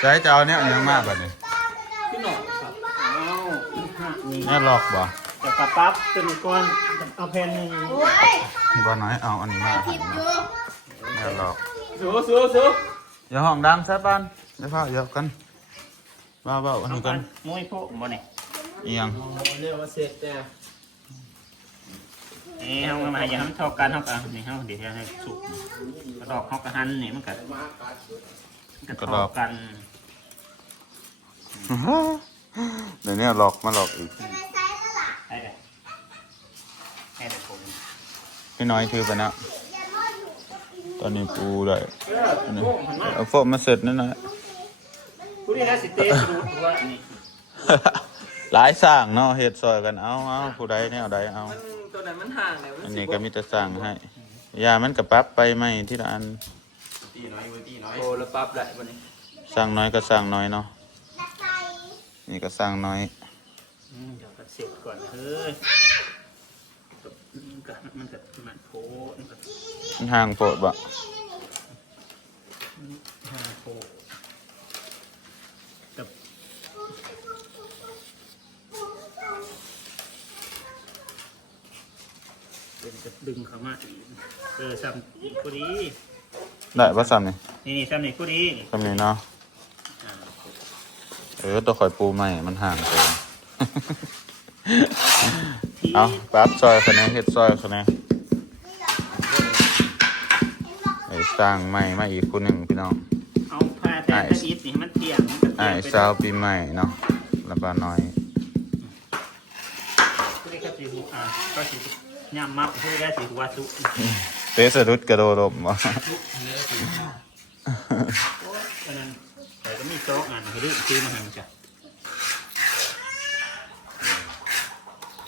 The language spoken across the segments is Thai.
ใช้จะเอาเนี่ยยังมากกว่านี้พี่หนอครับเอาหักนี่เนี่ยหลอกบ่จะปรับปั๊บตัวนี้ก่อนเอาแผ่นหนึ่งบ่น้อยเอาอันนี้มาหันมาเนี่ยหลอกสู้สู้สู้อย่าห้องดังซะบ้านเดี๋ยวพาเยอะกันว่าเบาอันเอานี้กักันนมุ้ยพวกบ่เนี่ยเอียงเรียกว่าเสร็จแต่ นี่เฮาก็มาอย่าให้มันเท่ากันเท่ากันนี่เฮาเดี๋ยวจะให้สุกกระดอกเฮากระหันนี่มันก็มันก็เท่ากันเดี๋ยวนี้หลอกมาหลอกอีกให้เลยให้เลยผมพี่น้อยถือไปนะตอนนี้ปูได้นนี้โอ้มันมากเอาโฟมมาเสร็จนั่นนะผู้นี้นะสิเตสรู้ว่านี่หลายสร้างเนาะเฮ็ดซอยกันเอาเอาผู้ใดเนี่ยเอาใดเอามัน ตัวนั้นมันห่างเลยอันนี้ก็มีแต่สร้างให้ยามันก็ปรับไปไม่ที่ละอันตีน้อยมือตีน้อยโอ้แล้วปั๊บได้วันนี้สร้างน้อยก็สร้างน้อยเนาะนี่ก็สร้างน้อยอืมเดี๋ยวก็เสร็จก่อนเฮ้ยมันก็มันก็มันโพมันก็มันห่างโปรดบ่หาโพกั เป็นจะดึงเข้ามาอีกเออซ้ำอีกพอดีได้บ่ซ้ำนี่นี่นี่ซ้ำนี่พอดีนี่ซ้ำนี่เนาะอ่าเออตัวข่อยปูใหม่มันห่างเกินที่เอาปรับซอยคะแนนเฮ็ดซอยคะแนนไอ้สร้างใหม่มาอีกคนหนึ่งพี่น้องเอาผ้าแทนกระดิบนี่ให้มันเที่ยงมันก็ไอ้เที่ยงไปสาวปีใหม่เนาะแล้วก็น้อย ผู้นี้ก็สีหูอ่าก็สี ย่ำมับผู้นี้ก็สีหัวสุเตะสะดุดกระโดดลมบ่โอ้ยอันนั้นแต่ก็มีโจ๊กอ่านให้ดูซื้อมาให้มันจ้ะ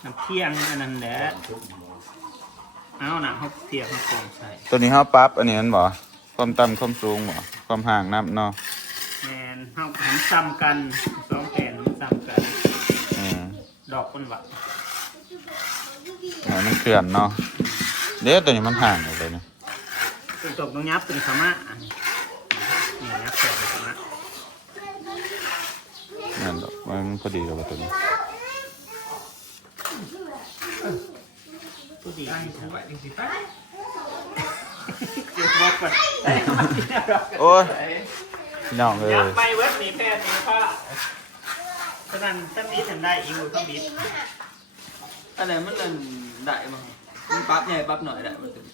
น้ำเที่ยงอันนั้นแหละเอาหนังเขาเทียบเขาโคงใส่ตัวนี้เฮาปรับอันนี้มันบ่ความต่ำความสูงบ่ความห่างน้ำเนาะแมนเขาเห็นซ้ำกันสองแผ่นมันซ้ำกันอืมดอกคนวะ เนี่ยมันเคลื่อนเนาะเดี๋ยวตัวนี้มันห่างออกเลยนะเป็นตกตรงยับเป็นขม่าอันนี้นี่ยับแผ่นเป็นขม่านั่นดอกมันพอดีเลยตัวนี้ผู้ดีที่ทำไปจริงๆไปเจ็บบอกก่อนโอ้ยพี่น้องเอ้ยัยบไปเว็บนี้แผ่นนี้ผ้าฉะนั้นถ้ามีฉันได้อีกต้องบิดอะไรมันเล่น ได้มั้งมันปั๊บใหญ่ปั๊บหน่อยได้มันถึง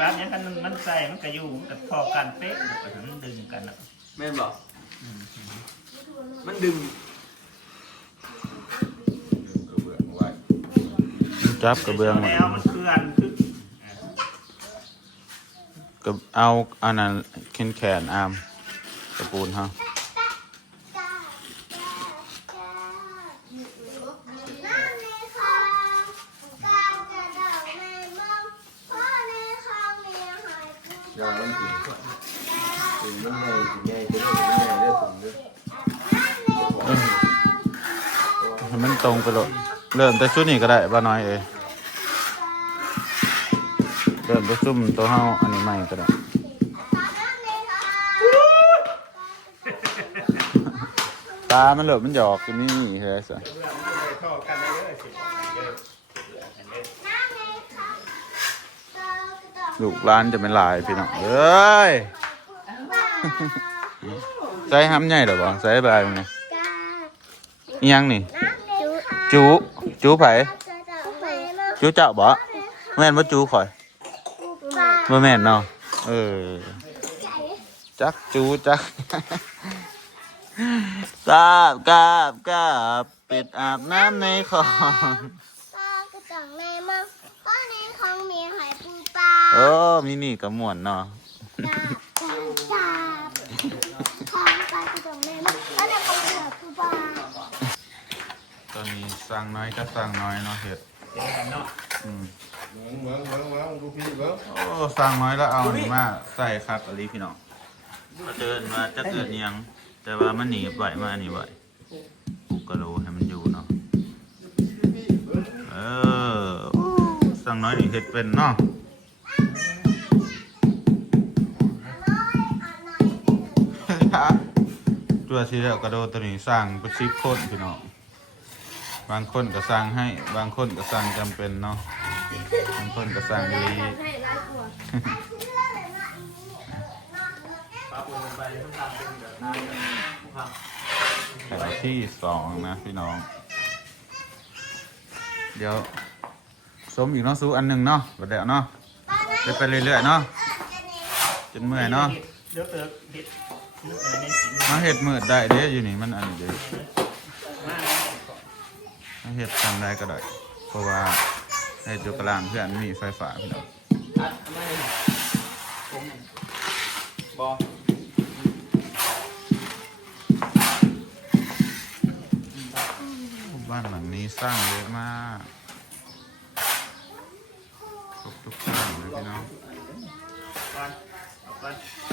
ตามนี้กันมันใส่มันก็อยู่มันก็พอกันเป๊ะมันดึงกันนะแม่นบอกมันดึงจับกระเบื้องมาแล้วมันเคลื่อนคือก็เอาอันนั้นแขนแขนอามตะปูนเฮา ยามันถึงถึงมันใหญ่ถึงใหญ่จะได้ถึงใหญ่ได้ถึงด้วยให้มันตรงไปเลยเริ่มแต่ชุดนี้ก็ได้บ่น้อยเอ้ยเริ่มแต่ซุ่มตัวเฮาอันนี้ใหม่ก็ได้ตามันเหลือมันหยอกอยู่นี่เฮ้ยสะ ท่อกันได้เลยสิลูกร้านจะเป็นหลายพี่น้องเอ้ยใส่ห้ำใหญ่เหรอบ่ใส่ใบมันนี่อิหยังนี่ จูจูไผจูเจ้าบ่แม่นบ่จูข่อยบ่แม่นเนาะเออจักจูจักกราบกราบกราบเป็ดอาบน้ำในคลอง ปลากระจังในมังป้าในของมีหอยปู ปลาโอ้มีนี่ก็ม่วนเนาะตอนนี้สั่งน้อยก็สั่งน้อยเนาะเฮ็ดเดี๋ยวกันเนาะอืมเบิ้งเบิ้งเบิ้งดูพี่เบิ้งโอ้สั่งน้อยแล้วเอาหนี่มาใส่คักอะไรพี่น้องก็เดินมาจะเกิดอิหยัง แต่ว่ามันหนีไหวมาอันนี้ไหวปูกระโลให้มันอยู่เนาะเออสั่งน้อยนี่เฮ็ดเป็นเนาะ ว่าสิแล้วกระโดดตัวนี้สร้างเป็นสิบคนพี่น้องบางคนก็สร้างให้ บางคนก็สร้างจำเป็นเนาะบางคนก็สร้างดีให้ร้ายกว่าปั๊บลงไปต้องทำเป็นแบบนั้นครับแถวที่สองนะพี่น้อง เดี๋ยวสมอีกเนาะสู้อันหนึ่งเนาะบัดเดี๋ยวเนาะไปไปเรื่อยๆเนาะจนเมื่อยเนาะ เดี๋ยวเติร์เห็ด นึกอะไรในสิงมาเห็ดมืดได้เด้อยู่นี่มันอันนี้เด้มามาเห็ดทำได้ก็ได้เพราะว่าในจุกลางเพื่อนมีไฟฟ้าพี่น้องบอบ้านหลังนี้สร้างเยอะมากครบทุกอย่างเลยพี่น้องก่อน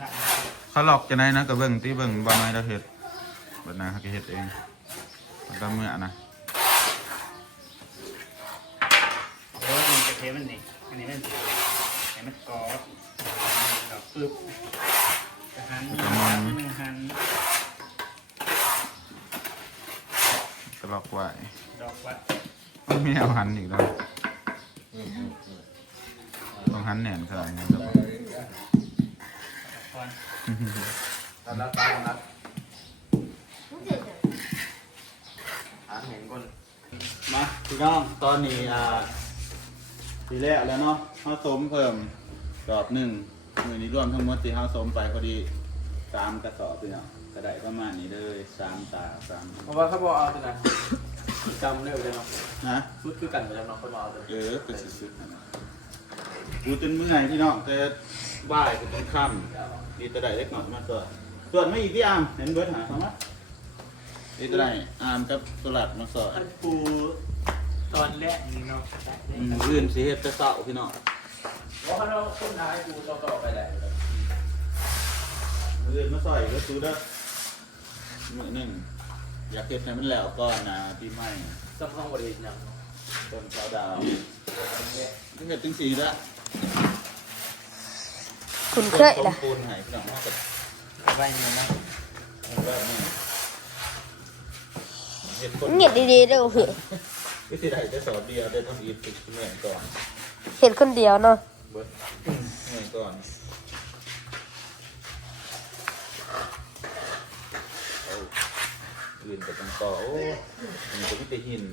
เอาก่อนเบิ่งหน้าเขาหลอกจะไหนนะก็เบิ่งที่เบิ่งบ่ไม้เราเห็ดบัดนั้นเขาก็เห็ดเองมันก็เมื่อนะเดี๋ยวมันจะเทมันนี่อันนี้มันให้มันกรอบดอกปึ๊บกระหันหนึ่งหันก็หลอกไว้ดอกวัดมันมีเอาหันอีกแล้วต้องหันแหน่นขนาดนี้ครับ ก่อนตัดแล้วตัดแล้วหาเห็นก่อนมาพี่น้องตอนนี้อ่าทีแรกแล้วเนาะเขาสมเพิ่มรอบหนึ่งมือนี้รวมทั้งหมดที่เขาสมไปพอดีสามกระสอบพี่น้องกระไดประมาณนี้เลยสามตาสามเพราะว่าเขาบอกเอาตัวนั้นจำได้เลยเนาะนะพูดคือกันไปแล้วเนาะคนเอาตัวเออเป็นสุดๆนะกูจนเมื่อยพี่น้องแต่บ่ายก็ต้องค่ำ ดีแตะไดเล็กหน่อยมาตัวส่วนไม่อีกที่อามเห็นเบิร์ดหาเขาไหมดีแตะไดอามกับสลัดมาสอนอันปูตอนแรกนี่เนาะอืมอื่นสิเฮ็ดแต่เช้าพี่น้องว่าเขาเราคนท้ายปูต่อต่อไปได้อื่นมาซอยก็ซื้อได้มื้อหนึงอยากเฮ็ดให้มันแล้วก่อนนะปีใหม่จำห้องบริเวณยังต้นเสาดาวนี่เฮ็ดจังซี่ละ คุณเคยล่ะปูนให้พี่น้องเฮาก็เอาไว้เนี่ยนะเอาไว้นี่เฮ็ดคนเงียบดีๆเด้อเหอะวิธีใดได้สอบเดียวได้ต้องอีทติดเหมือนก่อนเห็นคนเดียวเนาะเบิดเหมือนก่อนเอาอื่นกับตังต่อโอ้มันจะมีแต่หิน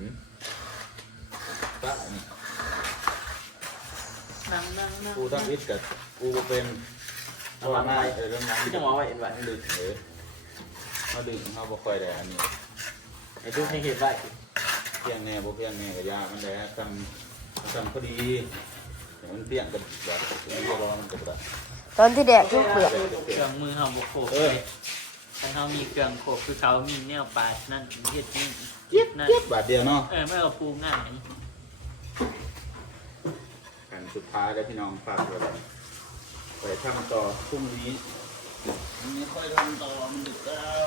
ตะนี่ นั่งนั่งนั่งกูต้องวิทย์กับกูบ่เป็นเพราะว่าหน้าเออเรื่องนั้นที่จะมองว่าเอ็นไว้ดึกเออเขาดึกเขาบ่ค่อยได้อันนี้ไอ้ดูให้เห็นไว้เพียงแน่บ่เพียงแน่ก็ยามันได้ทำทำพอดีแต่มันเปรี้ยงกันแบบมันบ่ร้อนมันก็บ่ได้ตอนที่แดดทุกเปลือกเครื่องมือเฮาบ่โขกเอเลอยคันเฮามีเครื่องโขกคือเขามีแนวปาดนั่นเฮ็ดนี่เจี๊ยบนั่นเจี๊ยบบาทเดียวเนาะเออไม่เอาปูง่ายกัน สุดท้ายแล้วพี่น้องฝากไว้เลยไปทำต่อพรุ่งนี้พรุ่งนี้ค่อยทำต่อมันดึกแล้ว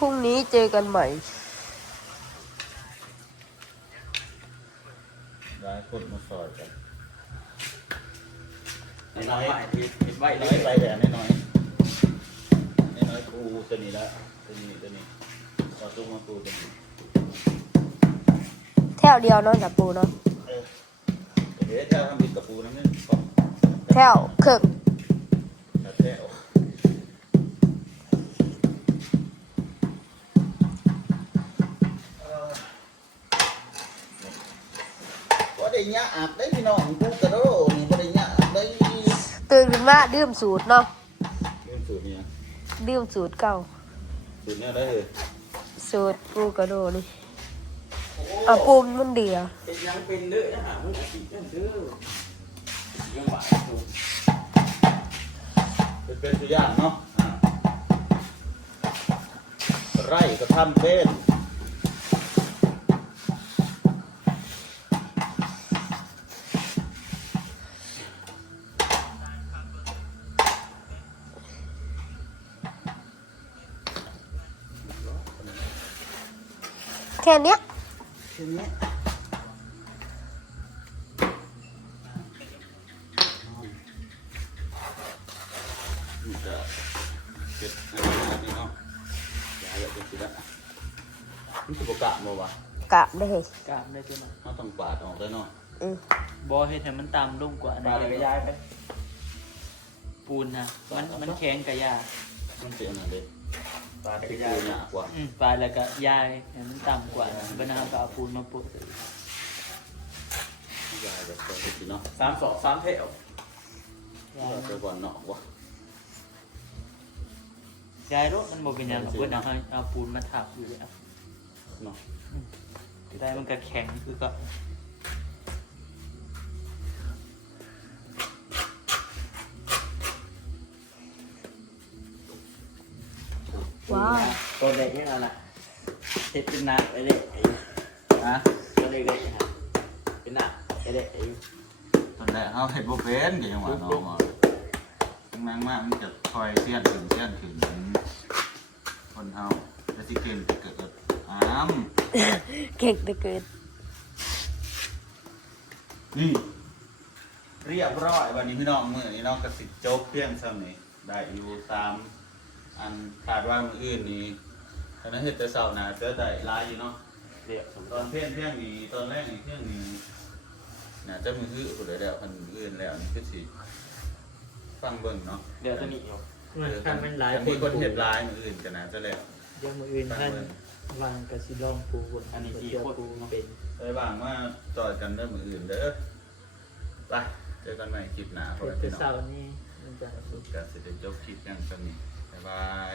พรุ่งนี้เจอกันใหม่ ได้คนมาสอยกันไอ้น้อยเห็นไว้น้เลอยยไปแหวนน้อยๆน้อยๆปูตัวนี้ละตัวนี้ตัวนี้ต่อตู้มาปูตัวนี้แถวเดียวเนาะจับปูเนาะ เออเดี๋ยวจะทำผิดกับปูนั่นนี่ก่อนแถวครึ่งแต่แท้วว่าได้ยะอาบได้พี่น้องกูกระโดดนี่ว่าได้ยะอาบได้ตื่นขึ้นมาดื่มสูตรเนาะเรื่องสูตรเนี่ยดื่มสูตรเก่าสูตรเนี่ยได้เลยสูตรปูกระโดดนี่ อะปูมันเดือเป็นยังเป็นเด้อนะหามึงสิจังซื้อยังหวานอยู่เป็นเป็นตัวอย่างเนาะอ่าไร่ก็ทำเป็นแค่เนี้ย ทีนี้นี่จะเจ็ดอันนี้เนาะยายแบบเป็นสิละนี่คือโปกะบ่วะกะได้เฮ้ยกามได้ตัวนั้นเขาต้องปาดออกแล้วเนาะอืมบอให้แถมมันตามลงกว่าปลาเลยก็ย้ายไปปูนนะมันมันแข็งกับยามันเสียหน่อยเลย ปลาเลยคืก็ย้ายอหนักกว่าอืมปลายแล้วก็ยายให้มันต่ำกว่าบรรณาก็เอาปูนมาโปะใส่ยายแบบเป็นสิเนาะสามสองสามเทวยายเราจะก่อนเนาะวะยายรถมันบอกเป็นหยังหรอกเพื่อนเอาให้เอาปูนมาทับอยู่เลยอะเนาะ ได้มันก็แข็งคือก็ ว้าวตัวเด็กนี่อะไรเห็ดเป็นหนักไอ้เด็กฮะตัวเด็กเด็กครับเป็นหนักไอ้เด็กตอนแรกเขาเห็ดบ่เป็นก็ยังว่าน้องอะแมงมากมันจะคอยเสี้ยนถึงเสี้ยนถึงคนเฮาแล้วสิเกินจะเกิดอ้ามเก่งเหลือเกินนี่เรียบร้อยวันนี้พี่น้องมือนี้น้องกระสิโจ๊กเพียงซ้ำนี่ได้อยู่ตาม อันขาดว่ามืออื่นนี้ตอนนั้นเห็ดแต่เสาร์นะเจอได้หลายอยู่เนาะเด็กสมตอนเที่ยงเที่ยงนี้ตอนแรกนี่เที่ยงนี้น่าจะมือฮื้อผู้ใดแล้วพันมืออื่นแล้วนี่คือสิฟังเบิ่งเนาะเดี๋ยวตัวนี้อยู่มันคันมันหลายมีคนเห็ดหลายมืออื่นกันนะจะแล้วเดี๋ยวมืออื่นฟังท่านเบิ่งวางกระสิลองปูบนอันนี้กี่คนปูเป็นไปบางว่าต่อยกันเรื่องมืออื่นเด้อไปเจอกันใหม่คลิปหน้าพอเพื่กันอพี่น้เสาองร์นี้มันจะการเสร็จจบคลิปยังสนิทบ๊าย บาย